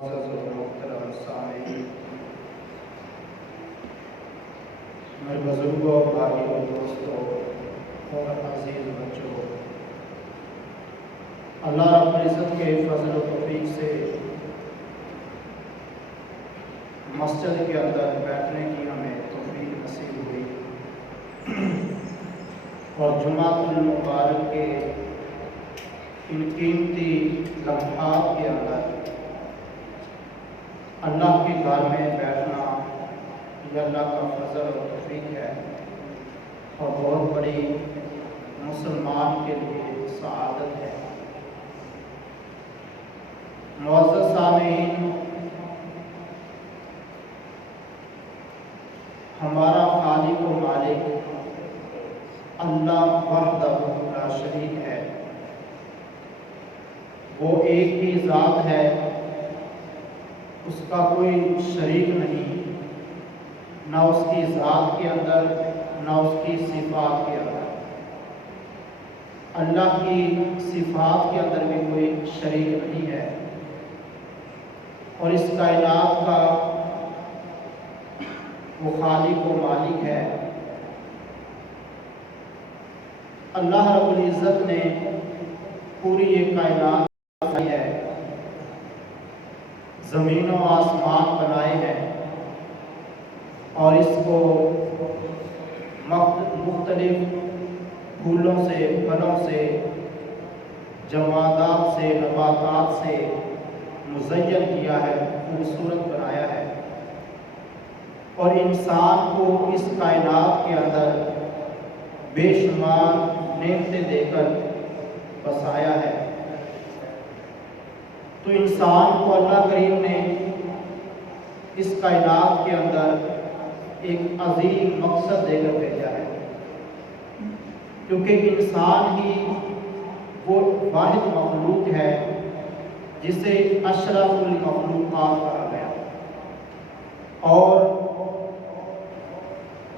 محترم سامعین، میرے بزرگوں، بھائیوں، دوستوں اور عزیز بچوں، اللہ رب العزت کے فضل و توفیق سے مسجد کے اندر بیٹھنے کی ہمیں توفیق نصیب ہوئی اور جمعہ المبارک کے ان قیمتی لمحات کے اندر اللہ کے گھر میں بیٹھنا یہ اللہ کا فضل و توفیق ہے اور بہت بڑی مسلمان کے لیے سعادت ہے۔ معزز سامعین، ہمارا خالق و مالک اللہ وحدہ لا شریک ہے۔ وہ ایک ہی ذات ہے، اس کا کوئی شریک نہیں، نہ اس کی ذات کے اندر نہ اس کی صفات کے اندر۔ اللہ کی صفات کے اندر بھی کوئی شریک نہیں ہے اور اس کائنات کا وہ خالق و مالک ہے۔ اللہ رب العزت نے پوری یہ کائنات بنائی ہے، زمین و آسمان بنائے ہیں اور اس کو مختلف پھولوں سے، پھلوں سے، جمادات سے، نباتات سے مزین کیا ہے، خوبصورت بنایا ہے اور انسان کو اس کائنات کے اندر بے شمار نعمتیں دے کر بسایا ہے۔ تو انسان کو اللہ کریم نے اس کائنات کے اندر ایک عظیم مقصد دے کر بھیجا ہے، کیونکہ انسان ہی وہ واحد مخلوق ہے جسے اشرف المخلوقات کہا گیا اور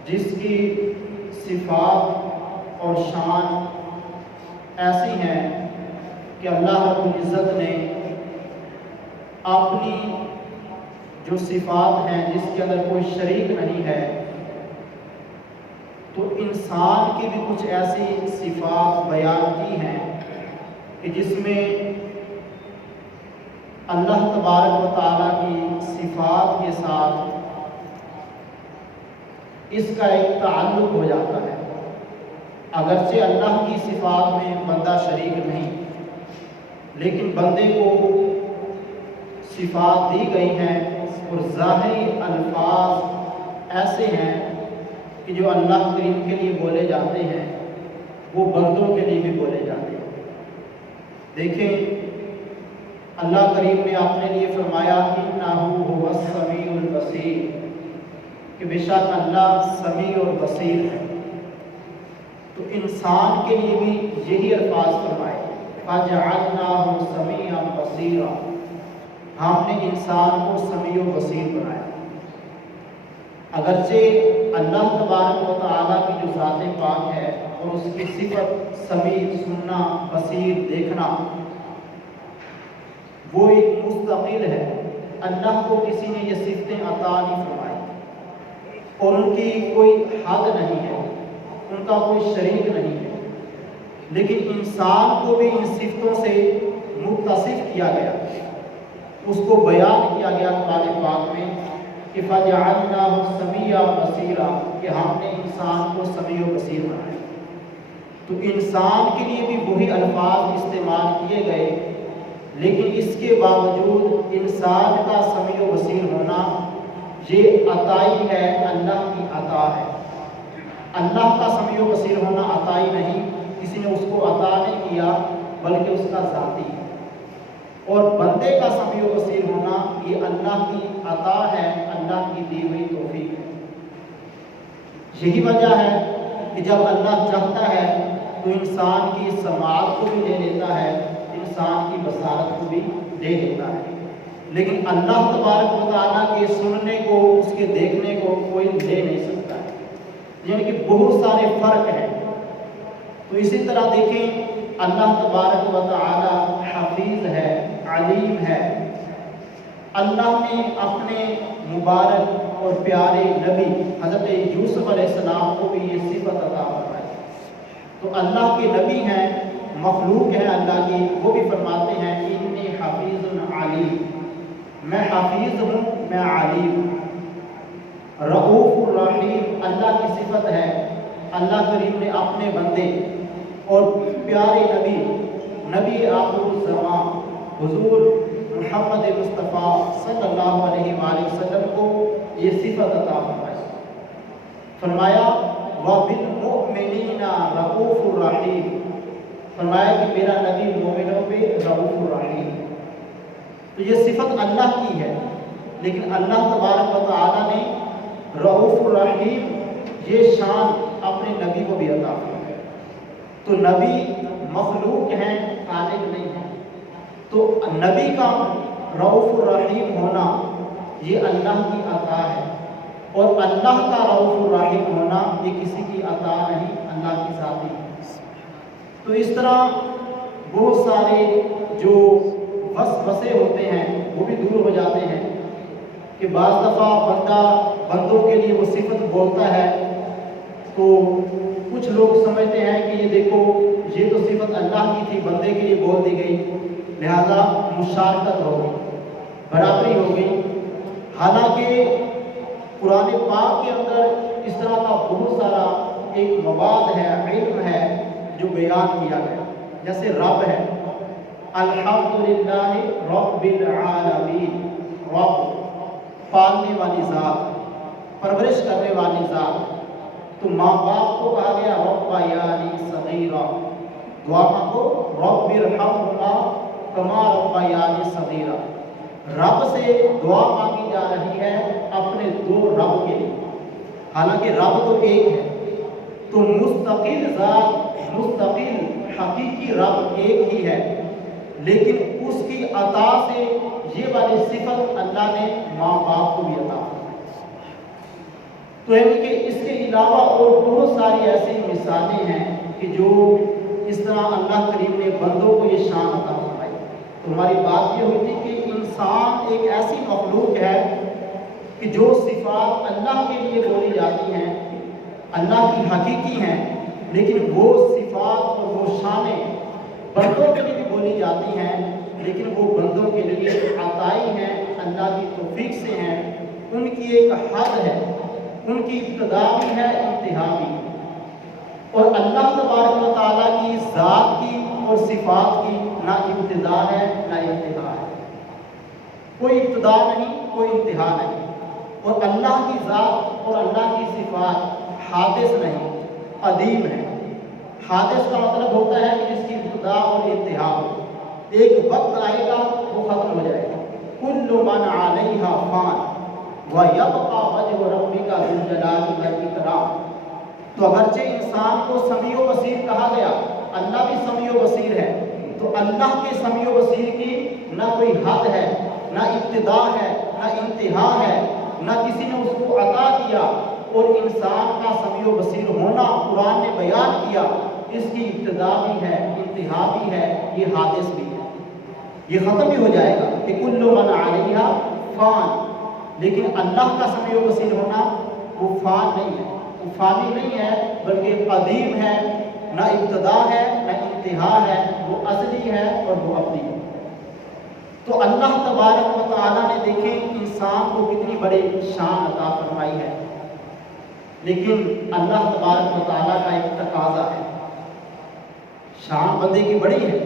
جس کی صفات اور شان ایسی ہیں کہ اللہ رب العزت نے اپنی جو صفات ہیں جس کے اندر کوئی شریک نہیں ہے، تو انسان کی بھی کچھ ایسی صفات بیان کی ہیں کہ جس میں اللہ تبارک و تعالیٰ کی صفات کے ساتھ اس کا ایک تعلق ہو جاتا ہے۔ اگرچہ اللہ کی صفات میں بندہ شریک نہیں، لیکن بندے کو صفات دی گئی ہیں اور ظاہری الفاظ ایسے ہیں کہ جو اللہ کریم کے لیے بولے جاتے ہیں وہ بندوں کے لیے بھی بولے جاتے ہیں۔ دیکھیں، اللہ کریم نے اپنے لیے فرمایا اِنَّهُ هُوَ السَّمِيعُ الْبَصِيرُ کہ بے شک اللہ سمیع اور بصیر ہے۔ تو انسان کے لیے بھی یہی الفاظ فرمائے فَجَعَلْنَاهُ سَمِيعًا بَصِيرًا، ہم نے انسان کو سمیع و بصیر بنایا۔ اگرچہ اللہ تبارک و تعالیٰ کی جو ذات پاک ہے اور اس کی صفت سمیع، سننا، بصیر، دیکھنا، وہ ایک مستقل ہے، اللہ کو کسی نے یہ صفتیں عطا نہیں فرمائی اور ان کی کوئی حد نہیں ہے، ان کا کوئی شریک نہیں ہے، لیکن انسان کو بھی ان صفتوں سے متصف کیا گیا، اس کو بیان کیا گیا قرآن پاک میں کہ فَجَعَلْنَاهُ سَمِيعًا بَصِيرًا کہ ہم نے انسان کو سمیع و بصیر بنایا۔ تو انسان کے لیے بھی وہی الفاظ استعمال کیے گئے، لیکن اس کے باوجود انسان کا سمیع و بصیر ہونا یہ عطائی ہے، اللہ کی عطا ہے۔ اللہ کا سمیع و بصیر ہونا عطائی نہیں، کسی نے اس کو عطا نہیں کیا بلکہ اس کا ذاتی ہے۔ اور بندے کا سمیع و بصیر ہونا یہ اللہ کی عطا ہے، اللہ کی دی ہوئی توفیق ہے۔ یہی وجہ ہے کہ جب اللہ چاہتا ہے تو انسان کی سماعت کو بھی دے دیتا ہے، انسان کی بصارت کو بھی دے دیتا ہے، لیکن اللہ تبارک و تعالیٰ کے سننے کو، اس کے دیکھنے کو کوئی دے نہیں سکتا ہے، یعنی کہ بہت سارے فرق ہیں۔ تو اسی طرح دیکھیں، اللہ تبارک و تعالی حفیظ ہے، علیم ہے، اللہ نے اپنے مبارک اور پیارے نبی حضرت یوسف علیہ السلام کو بھی یہ صفت عطا فرمائی۔ تو اللہ کے نبی ہیں، مخلوق ہیں اللہ کی، وہ بھی فرماتے ہیں انی حفیظ علیم، میں حفیظ ہوں، میں علیم ہوں۔ رؤوف الرحیم اللہ کی صفت ہے۔ اللہ کریم نے اپنے بندے اور پیارے نبی آخر الزمان حضور محمد مصطفیٰ صلی اللہ علیہ وآلہ وسلم کو یہ صفت عطا فرمائی۔ فرمایا وَبِالْمُؤْمِنِينَ رؤوف الرحیم، فرمایا کہ میرا نبی مومنوں پہ رؤوف الرحیم۔ تو یہ صفت اللہ کی ہے، لیکن اللہ تبارک و تعالیٰ نے رؤوف الرحیم یہ شان اپنے نبی کو بھی عطا فرمائی۔ تو نبی مخلوق ہیں، خالق نہیں ہیں۔ تو نبی کا رؤوف الرحیم ہونا یہ اللہ کی عطا ہے، اور اللہ کا رؤوف الرحیم ہونا یہ کسی کی عطا نہیں، اللہ کی ذاتی ہے۔ تو اس طرح بہت سارے جو وسوسے ہوتے ہیں وہ بھی دور ہو جاتے ہیں کہ بعض دفعہ بندہ بندوں کے لیے وہ صفت بولتا ہے تو کچھ لوگ سمجھتے ہیں کہ یہ دیکھو یہ تو صفت اللہ کی تھی، بندے کے لیے بول دی گئی، لہذا مشارکت ہو گئی، برابری ہو گئی۔ حالانکہ قرآن پاک کے اندر اس طرح کا بہت سارا ایک مواد ہے، علم ہے جو بیان کیا گیا، جیسے رب ہے، الحمدللہ رب العالمین، رب پالنے والی ذات، پرورش کرنے والی ذات۔ تو ماں باپ کو کہا گیا رب یعنی صغیرہ، دعا مانگو رب ارحمہما کما رب یعنی صغیرہ۔ رب سے دعا مانگی جا رہی ہے اپنے دو رب کے لیے، حالانکہ رب تو ایک ہے۔ تو مستقل ذات، مستقل حقیقی رب ایک ہی ہے، لیکن اس کی عطا سے یہ والی صفت اللہ نے ماں باپ کو بھی عطا کی۔ تو یعنی کہ اس کے علاوہ اور بہت ساری ایسی مثالیں ہیں کہ جو اس طرح اللہ کریم نے بندوں کو یہ شان عطا فرمائی۔ تو ہماری بات یہ ہوئی تھی کہ انسان ایک ایسی مخلوق ہے کہ جو صفات اللہ کے لیے بولی جاتی ہیں، اللہ کی حقیقی ہیں، لیکن وہ صفات اور وہ شانیں بندوں کے لیے بھی بولی جاتی ہیں، لیکن وہ بندوں کے لیے عطائی ہیں، اللہ کی توفیق سے ہیں۔ ان کی ایک حد ہے، ان کی ابتدا بھی ہے، انتہا بھی ہے۔ اور اللہ تبارک و تعالیٰ کی ذات کی اور صفات کی نہ ابتدا ہے نہ انتہا ہے، کوئی ابتدا نہیں، کوئی انتہا نہیں۔ اور اللہ کی ذات اور اللہ کی صفات حادث نہیں، قدیم ہے۔ حادث کا مطلب ہوتا ہے کہ جس کی ابتدا اور انتہا ہو، ایک وقت آئے گا وہ ختم ہو جائے گا۔ کل من علیہا فان وَيَبْقَى وَجْهُ رَبِّكَ ذُو الْجَلَالِ وَالْإِكْرَامِ۔ تو اگرچہ انسان کو سمیع و بصیر کہا گیا، اللہ بھی سمیع و بصیر ہے، تو اللہ کے سمیع و بصیر کی نہ کوئی حد ہے، نہ ابتدا ہے، نہ انتہا ہے، نہ کسی نے اس کو عطا کیا۔ اور انسان کا سمیع و بصیر ہونا قرآن نے بیان کیا، اس کی ابتدا بھی ہے، انتہا بھی ہے، یہ حادث بھی ہے، یہ ختم بھی ہو جائے گا کہ کل من علیہا فان۔ لیکن اللہ کا سمیع و بصیر ہونا وہ فان نہیں ہے، وہ فانی نہیں ہے، بلکہ قدیم ہے، نہ ابتدا ہے نہ انتہا ہے، وہ ازلی ہے اور وہ ابدی ہے۔ تو اللہ تبارک و تعالیٰ نے دیکھیں انسان کو کتنی بڑی شان عطا فرمائی ہے، لیکن اللہ تبارک و تعالیٰ کا ایک تقاضا ہے، شان بندے کی بڑی ہے،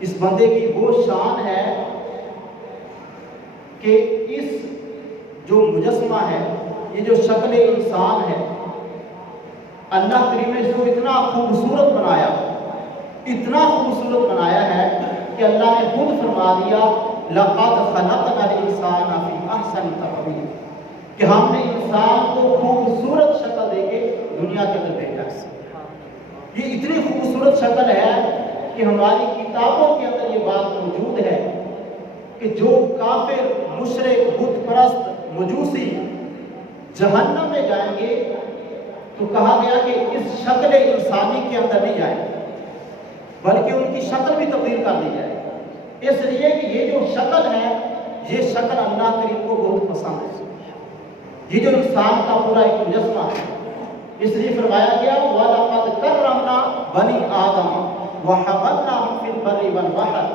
اس بندے کی وہ شان ہے کہ اس جو مجسمہ ہے، یہ جو شکل انسان ہے، اللہ کریم نے اس کو اتنا خوبصورت بنایا، اتنا خوبصورت بنایا ہے کہ اللہ نے خود فرما دیا لَقَدْ خَلَقْنَا الْإِنسَانَ فِي أَحْسَنِ تَقْوِيمٍ، کہ ہم نے انسان کو خوبصورت شکل دے کے دنیا کے اندر بھیجا۔ یہ اتنی خوبصورت شکل ہے کہ ہماری کتابوں کے اندر یہ بات موجود ہے کہ جو کافر، مشرک، بت پرست، مجوسی جہنم میں جائیں گے تو کہا گیا کہ اس شکل انسانی کے اندر نہیں جائیں گے، بلکہ ان کی شکل بھی تبدیل کر دی جائے، اس لیے کہ یہ جو شکل ہے یہ شکل اللہ کریم کو بہت پسند ہے، یہ جو انسان کا پورا ایک مجسمہ ہے، اس لیے فرمایا گیا وَلَقَدْ كَرَّمْنَا بَنِي آدَمَ وَحَمَلْنَاهُمْ فِي الْبَرِّ وَالْبَحْرِ،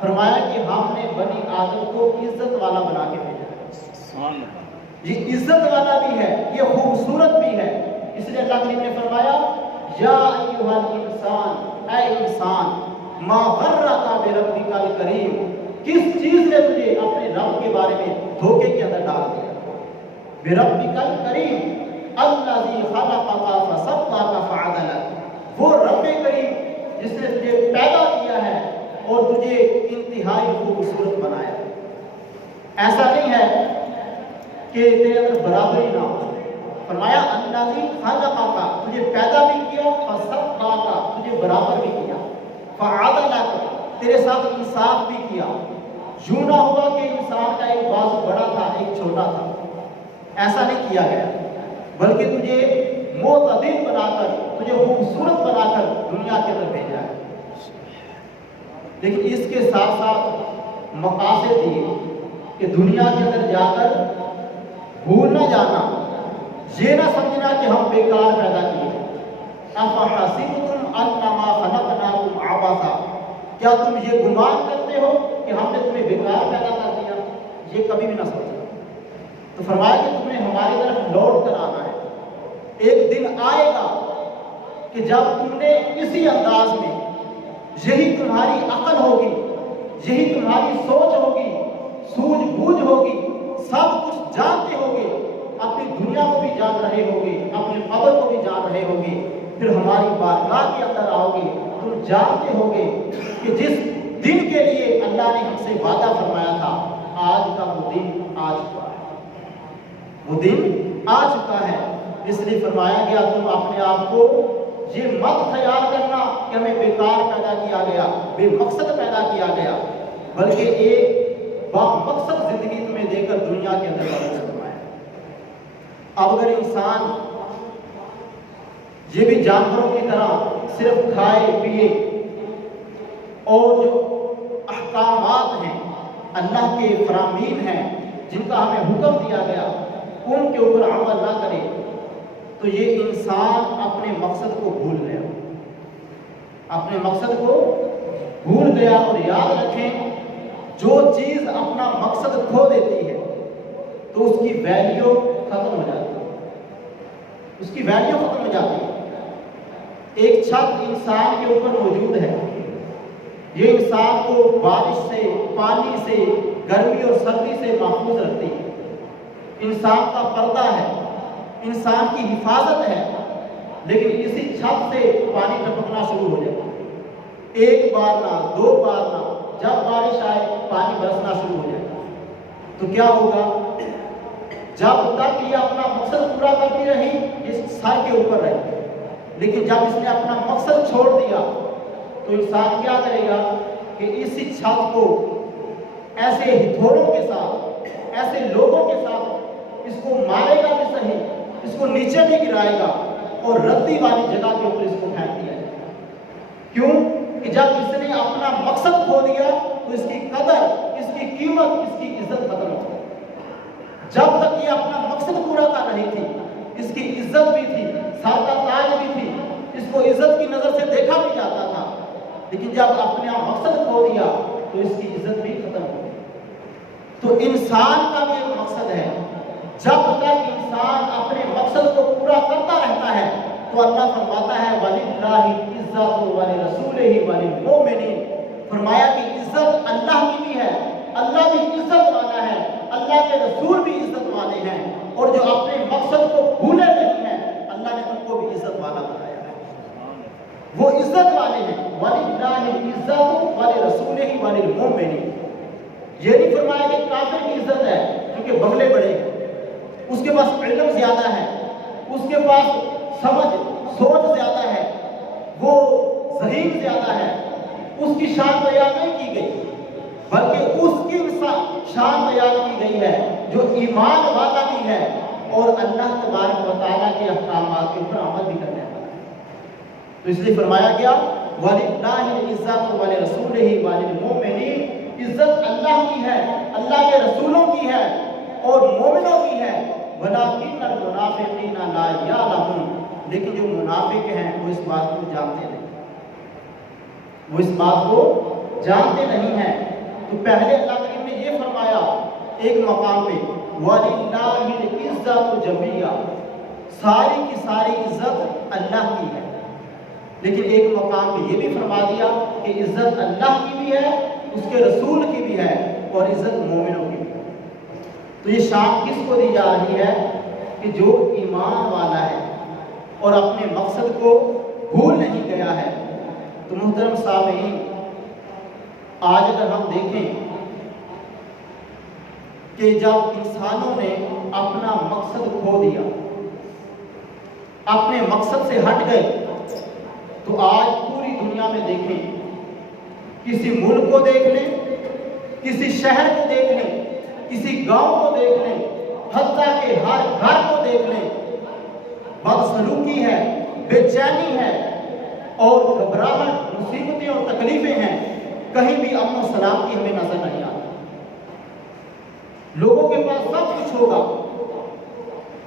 فرمایا کہ ہم نے بنی آدم کو عزت والا بنا کے بھیجا، یہ عزت والا بھی ہے، یہ خوبصورت بھی ہے، اس لیے اللہ کریم نے فرمایا یا ایھا الانسان، اے انسان، ما غرک بربک الکریم، کس چیز نے تجھے اپنے رب کے بارے میں دھوکے کے اندر ڈال دیا، بربک الکریم الذی خلقک فسواک فعدلک، وہ رب کریم جس نے تجھے پیدا کیا ہے اور تجھے انتہائی خوبصورت بنایا۔ ایسا نہیں ہے کہ تیرے اندر برابری نہ ہو، فرمایا الذی خلقک، تجھے پیدا بھی کیا، فسواک، تجھے برابر بھی کیا، فعدلک، تیرے ساتھ انصاف بھی کیا، یوں نہ ہوا کہ انسان کا ایک بازو بڑا تھا ایک چھوٹا تھا، ایسا نہیں کیا گیا، بلکہ تجھے معتدل بنا کر، تجھے خوبصورت بنا کر دنیا کے اندر بھیجا ہے۔ لیکن اس کے ساتھ ساتھ مقاصد دیے کہ دنیا کے اندر جا کر بھول نہ جانا، یہ نہ سمجھنا کہ ہم بیکار پیدا کیے، افحسبتم انما خلقناکم عبثا، کیا تم یہ گمان کرتے ہو کہ ہم نے تمہیں بیکار پیدا کر دیا؟ یہ کبھی بھی نہ سمجھنا۔ تو فرمایا کہ تمہیں ہماری طرف لوٹ کر آنا ہے، ایک دن آئے گا کہ جب تم نے اسی انداز میں، یہی تمہاری عقل ہوگی، یہی تمہاری سوچ ہوگی، سوجھ بوجھ ہوگی، سب کچھ جانتے ہوگے، اپنی دنیا کو بھی جان رہے ہوگے، اپنی قبر کو بھی جان رہے ہوگے، پھر ہماری بارگاہ کے اندر آؤ گے، تم جانتے ہوگے کہ جس دن کے لیے اللہ نے ہم سے وعدہ فرمایا تھا، آج کا وہ دن آ چکا ہے، وہ دن آ چکا ہے۔ اس لیے فرمایا گیا تم اپنے آپ کو یہ مت خیال کرنا کہ ہمیں بیکار پیدا کیا گیا، بے مقصد پیدا کیا گیا، بلکہ ایک با مقصد زندگی تمہیں دے کر دنیا کے اندر واپس فرمایا۔ اب اگر انسان یہ بھی جانوروں کی طرح صرف کھائے پیے اور جو احکامات ہیں اللہ کے فرامین ہیں جن کا ہمیں حکم دیا گیا ان کے اوپر عمل نہ کرے تو یہ انسان اپنے مقصد کو بھول گیا، اپنے مقصد کو بھول گیا۔ اور یاد رکھیں جو چیز اپنا مقصد کھو دیتی ہے تو اس کی ویلیو ختم ہو جاتی ہے، اس کی ویلیو ختم ہو جاتی ہے۔ ایک چھت انسان کے اوپر موجود ہے، یہ انسان کو بارش سے، پانی سے، گرمی اور سردی سے محفوظ رکھتی ہے، انسان کا پردہ ہے، انسان کی حفاظت ہے، لیکن اسی چھت سے پانی ٹپکنا شروع ہو جائے، ایک بار نہ، دو بار نہ، جب بارش آئے پانی برسنا شروع ہو جائے تو کیا ہوگا؟ جب تک یہ اپنا مقصد پورا کرتی رہی اس سر کے اوپر رہی، لیکن جب اس نے اپنا مقصد چھوڑ دیا تو انسان کیا کرے گا کہ اسی چھت کو ایسے ہتھوڑوں کے ساتھ، ایسے لوگوں کے ساتھ اس کو مارے گا بھی صحیح، اس کو نیچے بھی گرائے گا اور ردی والی جگہ کے اوپر اس کو پھینک دیا جائے گا۔ کیوں کہ جب اس نے اپنا مقصد کھو دیا تو اس کی قدر، اس کی قیمت، اس کی عزت ختم ہو گئی۔ جب تک یہ اپنا مقصد پورا کر رہی تھی اس کی عزت بھی تھی، سر کا تاج بھی تھی، اس کو عزت کی نظر سے دیکھا بھی جاتا تھا، لیکن جب اپنا مقصد کھو دیا تو اس کی عزت بھی ختم ہو گئی۔ تو انسان کا بھی ایک مقصد ہے، جب تک انسان اپنے مقصد کو پورا کرتا رہتا ہے تو اللہ فرماتا ہے وَلِلَّهِ الْعِزَّةُ وَلِرَسُولِهِ وَلِلْمُؤْمِنِينَ، فرمایا کہ عزت اللہ کی بھی ہے، اللہ بھی عزت والا ہے، اللہ کے رسول بھی عزت والے ہیں، اور جو اپنے مقصد کو بھولے نہیں ہیں اللہ نے ان کو بھی عزت والا بنایا ہے، وہ عزت والے ہیں۔ وَلِلَّهِ الْعِزَّةُ وَلِرَسُولِهِ وَلِلْمُؤْمِنِينَ، یہ نہیں فرمایا کہ کافر کی عزت ہے کیونکہ بنگلے بڑے ہیں، اس کے پاس علم زیادہ ہے، اس کے پاس سمجھ سوچ زیادہ ہے، وہ ذہین زیادہ ہے، اس کی شان بیان نہیں کی گئی، بلکہ اس کی شان بیان کی گئی ہے جو ایمان والا بھی ہے اور اللہ تبارک و تعالیٰ کے احکامات کے اوپر عمل بھی کرنے والا ہے۔ تو اس لیے فرمایا گیا وَلِلَّهِ الْعِزَّةُ وَلِرَسُولِهِ وَلِلْمُؤْمِنِينَ، عزت اللہ کی ہے، اللہ کے رسولوں کی ہے اور مومنوں کی ہے۔ وَلَٰكِنَّ الْمُنَافِقِينَ لَا يَعْلَمُونَ، لیکن جو منافق ہیں وہ اس بات کو جانتے نہیں، وہ اس بات کو جانتے نہیں ہیں۔ تو پہلے اللہ کریم نے یہ فرمایا ایک مقام پہ وَلِلَّهِ الْعِزَّةُ جَمِيعًا، ساری کی ساری عزت اللہ کی ہے، لیکن ایک مقام پہ یہ بھی فرما دیا کہ عزت اللہ کی بھی ہے، اس کے رسول کی بھی ہے اور عزت مومنوں کی بھی ہے۔ تو یہ شان کس کو دی جا رہی ہے کہ جو ایمان والا ہے اور اپنے مقصد کو بھول نہیں گیا ہے۔ تو محترم سامعین، آج اگر ہم دیکھیں کہ جب انسانوں نے اپنا مقصد کھو دیا، اپنے مقصد سے ہٹ گئے، تو آج پوری دنیا میں دیکھیں، کسی ملک کو دیکھ لیں، کسی شہر کو دیکھ لیں، کسی گاؤں کو دیکھ لیں، حتیٰ کہ ہر گھر کو دیکھ لیں، بدسلوکی ہے، بے چینی ہے اور گھبراہٹ، مصیبتیں اور تکلیفیں ہیں، کہیں بھی امن و سلام کی ہمیں نظر نہیں آتی۔ لوگوں کے پاس سب کچھ ہوگا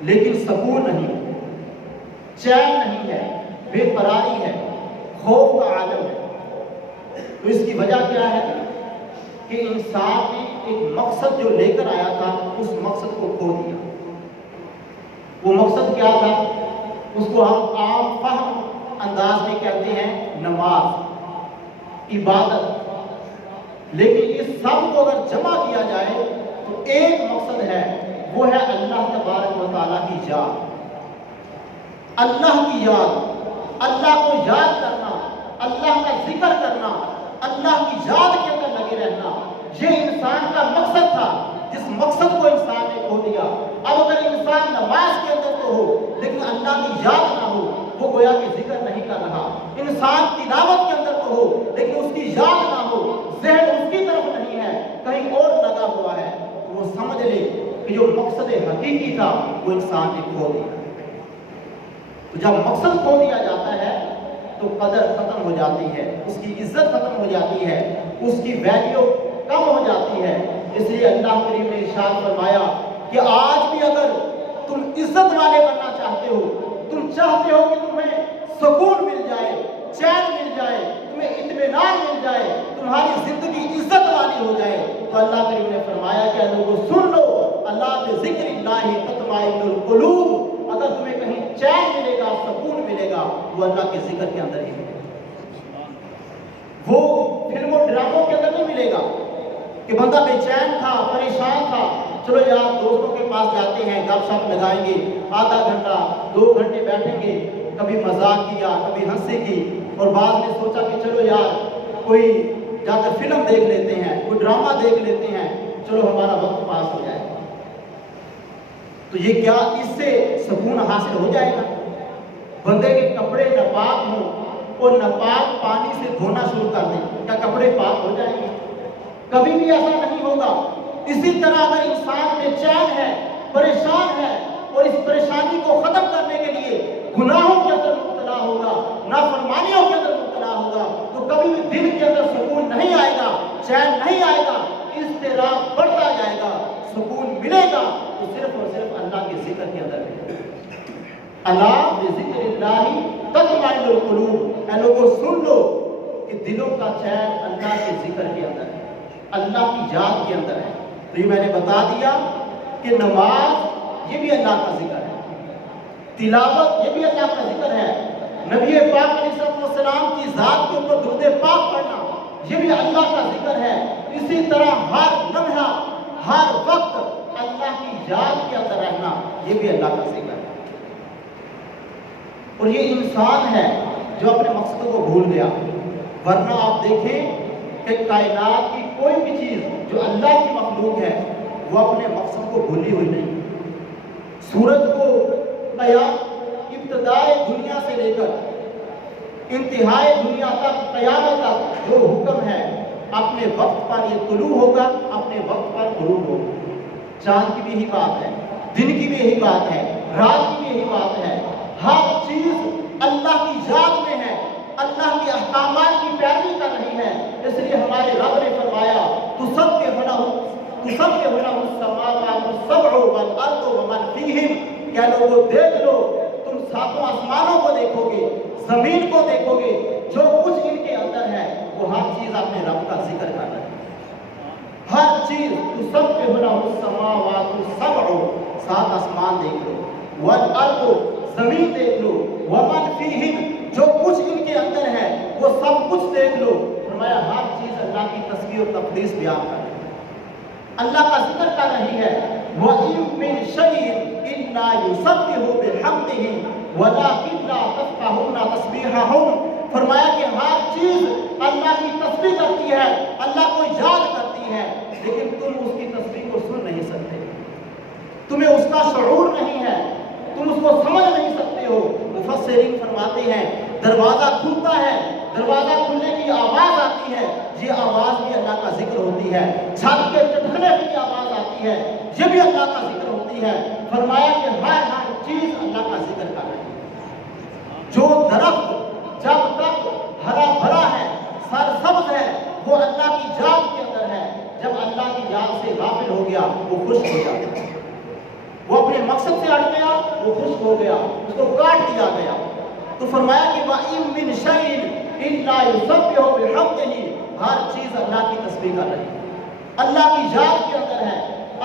لیکن سکون نہیں، چین نہیں ہے، بے قراری ہے، خوف کا عالم ہے۔ تو اس کی وجہ کیا ہے کہ انسان نے ایک مقصد جو لے کر آیا تھا اس مقصد کو کھو دیا۔ وہ مقصد کیا تھا؟ اس کو ہم عام فہم انداز میں کہتے ہیں نماز، عبادت، لیکن اس سب کو اگر جمع کیا جائے تو ایک مقصد ہے، وہ ہے اللہ تبارک و تعالیٰ کی یاد، اللہ کی یاد، اللہ کو یاد کرنا، اللہ کا ذکر کرنا، اللہ کی یاد کے اندر لگے رہنا، یہ انسان کا مقصد تھا، جس مقصد کو انسان نے کھو دیا۔ اب اگر انسان نماز کے اندر تو ہو لیکن اللہ کی یاد نہ ہو، وہ گویا کہ ذکر نہیں کر رہا۔ انسان تلاوت کے اندر تو ہو لیکن اس کی یاد نہ ہو، ذہن اس کی طرف نہیں ہے، کہیں اور لگا ہوا ہے، تو وہ سمجھ لے کہ جو مقصد حقیقی تھا وہ انسان نے کھو دیا۔ تو جب مقصد کھو دیا جاتا ہے تو قدر ختم ہو جاتی ہے، اس کی عزت ختم ہو جاتی ہے، اس کی ویلیو کم ہو جاتی ہے۔ اس لیے اللہ کریم نے ارشاد فرمایا کہ آج بھی اگر تم عزت والے بننا چاہتے ہو، تم چاہتے ہو کہ تمہیں سکون مل جائے، چین مل جائے، تمہیں اطمینان مل جائے، تمہاری زندگی عزت والی ہو جائے، تو اللہ کریم نے فرمایا کہ لوگوں سن لو، اللہ بذکر اللہ تطمئن القلوب، اگر تمہیں کہیں چین ملے گا، سکون ملے گا، وہ اللہ کے ذکر کے اندر ہی ملے گا، وہ فلموں ڈراموں کے اندر نہیں ملے گا کہ بندہ بے چین تھا، پریشان تھا، چلو یار دوستوں کے پاس جاتے ہیں، گپ شپ لگائیں گے، آدھا گھنٹہ 2 گھنٹے بیٹھیں گے، کبھی مذاق کیا، کبھی ہنسی کی، اور بعد میں سوچا کہ چلو یار کوئی جا کر فلم دیکھ لیتے ہیں، کوئی ڈرامہ دیکھ لیتے ہیں، چلو ہمارا وقت پاس ہو جائے۔ تو یہ کیا اس سے سکون حاصل ہو جائے گا؟ بندے کے کپڑے ناپاک ہوں اور ناپاک پانی سے دھونا شروع کر دیں، کیا کپڑے پاک ہو جائیں گے؟ کبھی بھی ایسا نہیں ہوگا۔ اسی طرح اگر انسان بے چین ہے، پریشان ہے، اور اس پریشانی کو ختم کرنے کے لیے گناہوں کے اندر مبتلا ہوگا، نافرمانیوں کے اندر مبتلا ہوگا، تو کبھی بھی دل کے اندر سکون نہیں آئے گا، چین نہیں آئے گا، اضطراب بڑھتا جائے گا۔ سکون ملے گا تو صرف اور صرف اللہ کے ذکر کے اندر ملے گا۔ اللہ بذکر اللہ تطمئن القلوب، اے لوگوں سن لو کہ دلوں کا چین اللہ کے ذکر کے اندر ہے، اللہ کی یاد کے اندر ہے۔ تو یہ میں نے بتا دیا کہ نماز یہ بھی اللہ کا ذکر ہے، تلاوت یہ بھی اللہ کا ذکر ہے، نبی پاک علیہ السلام کی ذات کے اوپر درود پاک پڑھنا یہ بھی اللہ کا ذکر ہے۔ اسی طرح ہر لمحہ ہر وقت اللہ کی یاد کے اندر رہنا یہ بھی اللہ کا ذکر ہے۔ اور یہ انسان ہے جو اپنے مقصد کو بھول گیا، ورنہ آپ دیکھیں کہ کائنات کی کوئی بھی چیز جو اللہ کی مخلوق ہے وہ اپنے مقصد کو بھولی ہوئی نہیں۔ سورج کو ابتدائے دنیا سے لے کر انتہائی دنیا تک، قیامت تک جو حکم ہے، اپنے وقت پر یہ طلوع ہوگا، اپنے وقت پر غروب ہوگا۔ چاند کی بھی یہی بات ہے، دن کی بھی یہی بات ہے، رات کی بھی یہی بات ہے۔ ہر چیز اللہ کی یاد میں ہے، اللہ کے احکامات کی پیروی کر رہی ہے، اس لیے ہمارے رب نے فرمایا تسبح لہ السماوات السبع والارض ومن فیہن، کہ لوگوں دیکھ لو، تم ساتوں آسمانوں کو دیکھو گے، زمین کو دیکھو گے، جو کچھ ان کے اندر ہے وہ ہر چیز اپنے رب کا ذکر کر رہی ہے، ہر چیز تسبح لہ السماوات السبع، سات آسمان دیکھ لو، والارض زمین دیکھ لو، ومن فیہن جو کچھ ان کے اندر ہے وہ سب کچھ دیکھ لو، فرمایا ہر چیز اللہ کی تسبیح اور تقدیس بیان کر رہی ہے، اللہ کا ذکر کر رہی ہے، وَإِن مِّن شَيْءٍ إِلَّا يُسَبِّحُ بِحَمْدِهِ وَلَٰكِن لَّا تَفْقَهُونَ تَسْبِيحَهُمْ، فرمایا کہ ہر چیز اللہ کی تسبیح کرتی ہے، اللہ کو یاد کرتی ہے، لیکن تم اس کی تسبیح کو سن نہیں سکتے، تمہیں اس کا شعور نہیں ہے، تم اس کو سمجھ نہیں سکتے ہو۔ مفسرین فرماتے ہیں دروازہ کھلتا ہے، دروازہ کھلنے کی آواز آتی ہے، یہ آواز بھی اللہ کا ذکر ہوتی ہے، چھت کے چٹکنے کی آواز آتی ہے، یہ بھی اللہ کا ذکر ہوتی ہے، فرمایا کہ ہر چیز اللہ کا ذکر کر رہی ہے، جو درخت جب تک ہرا بھرا ہے، سرسبز ہے، وہ اللہ کی یاد کے اندر ہے، جب اللہ کی یاد سے غافل ہو گیا وہ خشک ہو جاتا ہے، وہ اپنے مقصد سے ہٹ گیا وہ خشک ہو گیا، اس کو کاٹ دیا گیا، تو فرمایا کہ وَإِن مِّن شَيْءٍ إِلَّا يُسَبِّحُ بِحَمْدِهِ، ہر چیز اللہ کی تسبیح کر رہی ہے، اللہ کی یاد کے اندر ہے،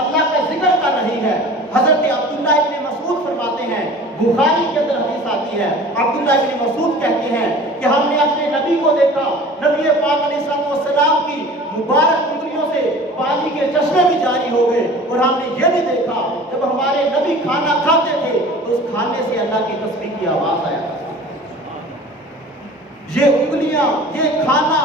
اللہ کا ذکر کر رہی ہے۔ حضرت عبداللہ ابن مسعود فرماتے ہیں، بخاری کے اندر حدیث آتی ہے، عبداللہ ابن مسعود کہتے ہیں کہ ہم نے اپنے نبی کو دیکھا، نبی پاک علیہ السلام کی مبارک انگلیوں سے پانی کے چشمے بھی جاری ہو گئے، اور ہم نے یہ بھی دیکھا جب ہمارے نبی کھانا کھاتے تھے تو اس کھانے سے اللہ کی تسبیح کی آواز آیا کرتی تھی۔ یہ انگلیاں، یہ کھانا،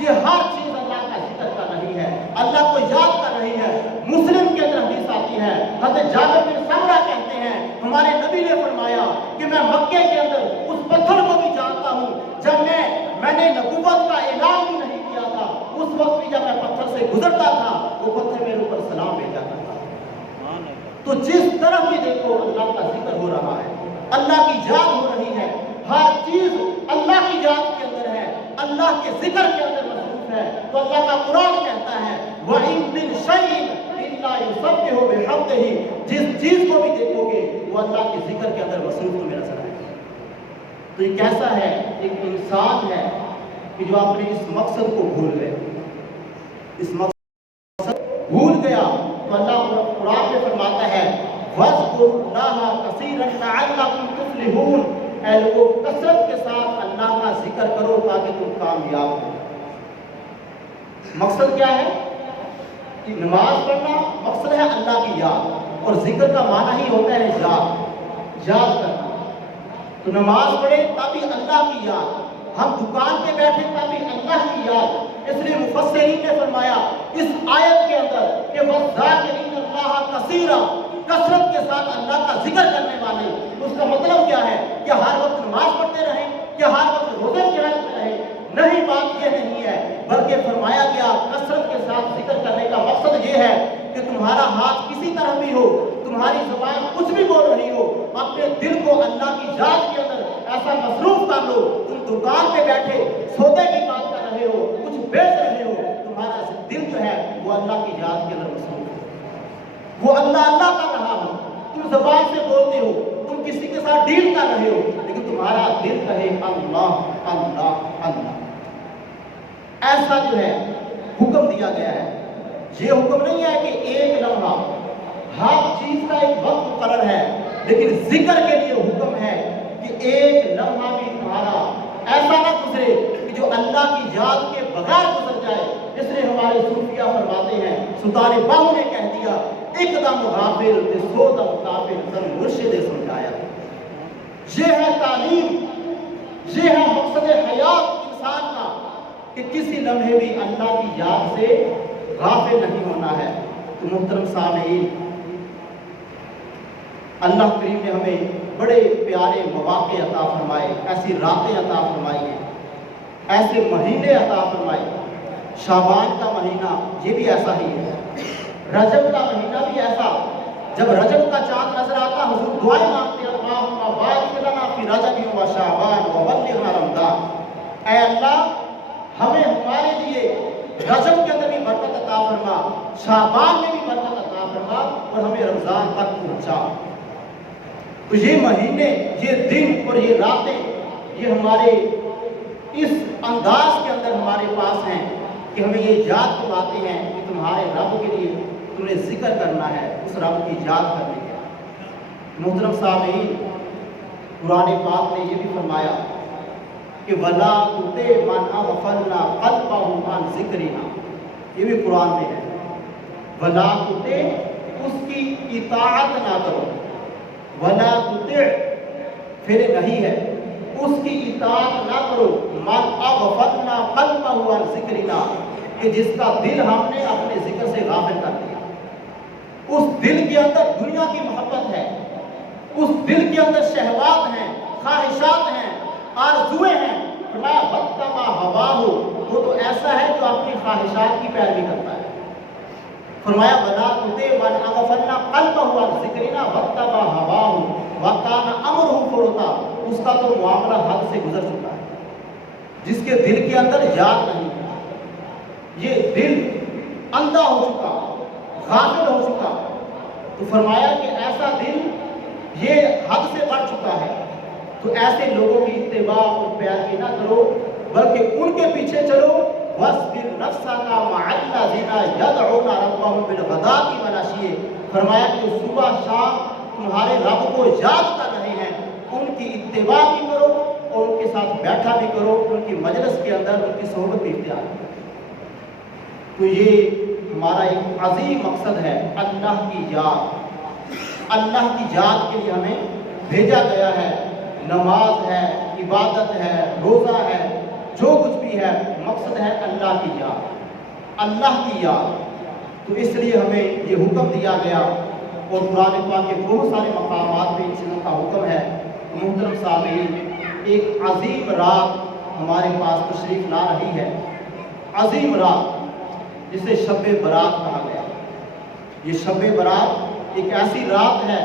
یہ ہر چیز اللہ کا ذکر کر رہی ہے، اللہ کو یاد کر رہی ہے۔ مسلم کے اندر حدیث آتی ہے، حضرت جابر بن سمرہ کہتے ہیں ہمارے نبی نے فرمایا کہ میں مکے کے اندر اس پتھر کو بھی جانتا ہوں، جب میں نے نبوت کا اعلان بھی نہیں کیا تھا، اس وقت بھی جب میں پتھر سے گزرتا تھا وہ پتھر میرے اوپر سلام بھیجا کرتا تھا۔ تو جس طرف بھی دیکھو اللہ کا ذکر ہو رہا ہے، اللہ کی یاد ہو رہی ہے، ہر چیز اللہ کی یاد کے اندر ہے، اللہ کے ذکر کے اندر مصروف ہے، تو اللہ کا قرآن کہتا ہے وَإِن مِّن شَيْءٍ إِلَّا يُسَبِّحُ بِحَمْدِهِ، جس چیز کو بھی دیکھو گے وہ اللہ کے ذکر کے اندر مصروف تمہیں نظر آئے گا۔ تو یہ کیسا ہے؟ ایک انسان ہے کہ جو اپنے اس مقصد کو بھول گئے، اس مقصد بھول گیا، تو اللہ قرآن میں فرماتا ہے وَاذْكُرُوا اللَّهَ كَثِيرًا لَعَلَّكُمْ تُفْلِحُونَ، اے لوگوں کثرت کے ساتھ اللہ کا ذکر کرو تاکہ تم کامیاب ہو۔ مقصد کیا ہے؟ کہ نماز پڑھنا مقصد ہے اللہ کی یاد، اور ذکر کا معنی ہی ہوتا ہے یاد کرنا۔ تو نماز پڑھے تبھی اللہ کی یاد، ہم دکان پہ بیٹھے تبھی اللہ کی یاد۔ اس لیے مفسرین نے فرمایا اس آیت کے اندر کہ وَالذَّاكِرِينَ اللَّهَ كَثِيرًا، کثرت کے ساتھ اللہ کا ذکر کرنے والے، اس کا مطلب کیا ہے؟ کہ ہر وقت نماز پڑھتے رہیں، کہ ہر وقت روزے کی حالت میں رہیں؟ نہیں، بات یہ نہیں ہے، بلکہ فرمایا گیا کثرت کے ساتھ ذکر کرنے کا مقصد یہ ہے کہ تمہارا ہاتھ کسی طرح بھی ہو، تمہاری زبان کچھ بھی بول رہی ہو، اپنے دل کو اللہ کی یاد کے اندر ایسا مصروف کر لو، تم دکان پہ بیٹھے سودے کی بات کر رہے ہو، کچھ بیچ رہے ہو، تمہارا دل جو ہے وہ اللہ کی یاد کے اندر مصروف ہے، وہ اللہ اللہ کر رہا ہو، تم زبان سے بولتے ہو، تم کسی کے ساتھ ڈیل کر رہے ہو، لیکن تمہارا دل کہے اللہ اللہ اللہ۔ ایسا جو ہے حکم دیا گیا ہے، یہ حکم نہیں ہے کہ ایک لمحہ، ہر چیز کا ایک وقت مقرر ہے، لیکن ذکر کے لیے حکم ہے کہ ایک لمحہ بھی تمہارا ایسا نہ گزرے کہ جو اللہ کی یاد کے بغیر گزر جائے۔ اس لیے ہمارے صوفیہ فرماتے ہیں، سلطان باہو نے کہہ دیا ایک دم غافل تے سو دم کافر، سن مرشد سمجھایا۔ یہ ہے تعلیم، یہ ہے مقصد حیات انسان کا کہ کسی لمحے بھی اللہ کی یاد سے غافل نہیں ہونا ہے۔ تو محترم سامعین، اللہ کریم نے ہمیں بڑے پیارے مواقع عطا فرمائے، ایسی راتیں عطا فرمائی ہیں، ایسے مہینے عطا فرمائے۔ شعبان کا مہینہ یہ بھی ایسا ہی ہے، رجب کا مہینہ بھی ایسا، جب رجب کا چاند نظر آتا حضور دعائیں مانگتے اللہم بارک لنا فی رجب و شعبان و بلغنا رمضان، اے اللہ ہمیں ہمارے لیے رجب کے اندر بھی برکت عطا فرما، شعبان میں بھی برکت عطا فرما اور ہمیں رمضان تک پہنچا۔ تو یہ مہینے، یہ دن اور یہ راتیں، یہ ہمارے اس انداز کے اندر ہمارے پاس ہیں کہ ہمیں یہ یاد کرواتے ہیں کہ تمہارے رب کے لیے تمہیں ذکر کرنا ہے، اس رب کی یاد کرنی ہے۔ محترم سامعین، قرآن پاک نے یہ بھی فرمایا کہ وَلَا تُطِعْ مَنْ أَغْفَلْنَا قَلْبَهُ عَنْ ذِكْرِنَا، یہ بھی قرآن میں ہے۔ وَلَا تُطِعْ، اس کی اطاعت نہ کرو، وَلَا تُطِعْ پھر نہیں ہے، اس کی اطاعت نہ کرو، مَنْ أَغْفَلْنَا قَلْبَهُ عَنْ ذِكْرِنَا، کہ جس کا دل ہم نے اپنے ذکر سے غافل کر دیا۔ اس دل کے اندر دنیا کی محبت ہے، اس دل کے اندر شہوات ہیں، خواہشات ہیں، آرزویں ہیں۔ فرمایا وَاتَّبَعَ هَوَاهُ، وہ تو ایسا ہے جو اپنی خواہشات کی پیروی کرتا ہے۔ فرمایا وَلَا تُطِعْ مَنْ أَغْفَلْنَا قَلْبَهُ عَنْ ذِكْرِنَا وَاتَّبَعَ هَوَاهُ وَكَانَ أَمْرُهُ فُرُطًا، اس کا تو معاملہ حد سے گزر چکا ہے، جس کے دل کے اندر یاد نہیں ہے، یہ دل اندھا ہو چکا، غافل ہو چکا۔ تو فرمایا کہ ایسا دل یہ حد سے بڑھ چکا ہے، تو ایسے لوگوں کی اتباع اور پیروی نہ کرو، بلکہ ان کے پیچھے چلو۔ وَاصْبِرْ نَفْسَكَ مَعَ الَّذِينَ يَدْعُونَ رَبَّهُم بِالْغَدَاةِ وَالْعَشِيِّ، فرمایا کہ صبح شام تمہارے رب کو یاد کر رہے ہیں، ان کی اتباع بھی کرو اور ان کے ساتھ بیٹھا بھی کرو، ان کی مجلس کے اندر ان کی صحبت بھی اختیار کرو۔ تو یہ ہمارا ایک عظیم مقصد ہے، اللہ کی یاد۔ اللہ کی یاد کے لیے ہمیں بھیجا گیا ہے۔ نماز ہے، عبادت ہے، روزہ ہے، جو کچھ بھی ہے، مقصد ہے اللہ کی یاد، اللہ کی یاد۔ تو اس لیے ہمیں یہ حکم دیا گیا، اور قرآن پاک کے بہت سارے مقامات میں ان چیزوں کا حکم ہے۔ محترم سامعین، ایک عظیم رات ہمارے پاس تشریف لا رہی ہے، عظیم رات جسے شب برات کہا گیا۔ یہ شب برات ایک ایسی رات ہے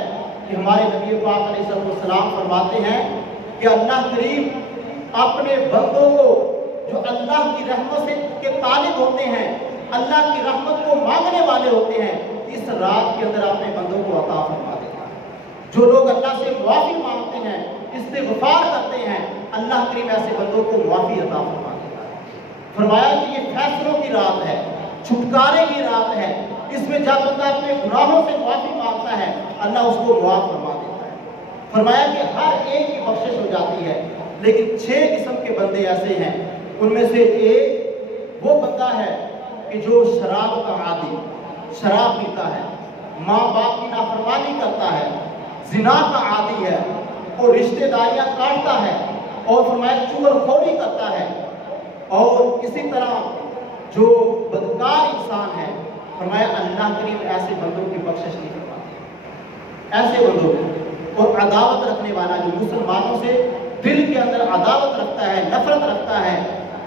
کہ ہمارے نبی پاک علیہ السلام فرماتے ہیں کہ اللہ کریم اپنے بندوں کو جو اللہ کی رحمت سے کے طالب ہوتے ہیں، اللہ کی رحمت کو مانگنے والے ہوتے ہیں، اس رات کے اندر اپنے بندوں کو عطا فرما دیتا ہے۔ جو لوگ اللہ سے معافی مانگتے ہیں، استغفار کرتے ہیں، اللہ کریم ایسے بندوں کو معافی عطا فرما دیتا ہے۔ فرمایا کہ یہ فیصلوں کی رات ہے، چھٹکارے کی رات ہے، اس میں جب بندہ اپنے گناہوں سے معافی مانگتا ہے، اللہ اس کو معاف فرما دیتا ہے۔ فرمایا کہ ہر ایک کی بخشش ہو جاتی ہے، لیکن 6 قسم کے بندے ایسے ہیں، ان میں سے ایک وہ بندہ ہے کہ جو شراب کا عادی، شراب پیتا ہے، ماں باپ کی نافرمانی کرتا ہے، زنا کا عادی ہے، اور رشتہ داریاں کاٹتا ہے، اور فرمایا چغل خوری کرتا ہے، اور اسی طرح جو بدکار انسان ہے، فرمایا اللہ کریم ایسے بندوں کی بخشش نہیں کرواتے۔ ایسے بندوں کو، اور عداوت رکھنے والا جو مسلمانوں سے دل کے اندر عداوت رکھتا ہے، نفرت رکھتا ہے،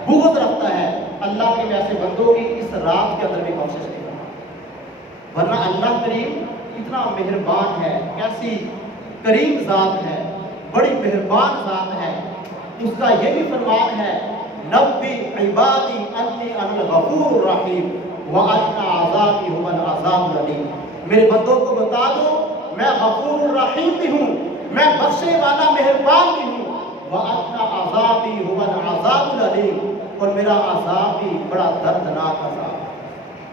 بغض رکھتا ہے، اللہ کریم ایسے بندوں کی اس رات کے اندر بھی بخشش نہیں کرواتے۔ ورنہ اللہ کریم اتنا مہربان ہے، کیسی کریم ذات ہے، بڑی مہربان ذات ہے۔ اس کا یہ بھی فرمان ہے، نبی عبادی انی انا الغفور الرحیم وَأَنَّ عَذَابِي هُوَ الْعَذَابُ الْأَلِيمُ، میرے بندوں کو بتا دو میں غفور الرحیم بھی ہوں، میں بخشنے والا مہربان بھی ہوں، وَأَنَّ عَذَابِي هُوَ الْعَذَابُ الْأَلِيمُ، اور میرا عذاب بھی بڑا دردناک عذاب ہے،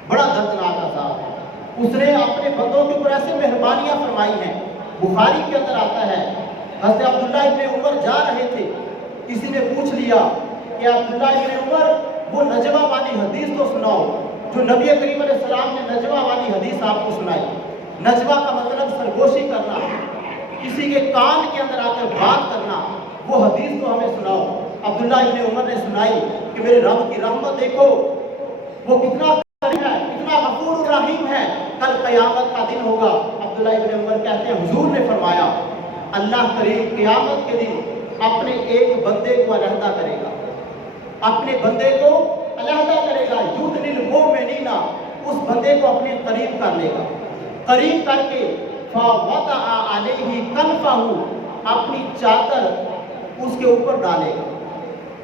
بڑا دردناک عذاب ہے۔ اس نے اپنے بندوں کے اوپر ایسے مہربانیاں فرمائی ہیں۔ بخاری کے اندر آتا ہے، حضرت عبداللہ ابن عمر جا رہے تھے، کسی نے پوچھ لیا کہ عبداللہ ابن عمر وہ نجوہ والی حدیث تو سناؤ جو نبی کریم علیہ السلام نے نجوہ والی حدیث آپ کو سنائی۔ نجوہ کا مطلب سرگوشی کرنا، کسی کے کان کے اندر آ کر بات کرنا، وہ حدیث تو ہمیں سناؤ۔ عبداللہ ابن عمر نے سنائی کہ میرے رب کی رحمت دیکھو، وہ کتنا کریم ہے، کتنا غفور الرحیم ہے، کل قیامت کا دن ہوگا۔ عبداللہ ابن عمر کہتے ہیں حضور نے فرمایا اللہ کریم قیامت کے دن اپنے ایک بندے کو علیحدہ کرے گا، اپنے بندے کو علیحدہ کرے گا، یُدْنِ الْمُؤْمِنِینَ، اس بندے کو اپنے قریب کر لے گا، قریب کر کے فَوَضَعَ عَلَيْهِ كَنْفَهُ، اپنی چادر اس کے اوپر ڈالے گا،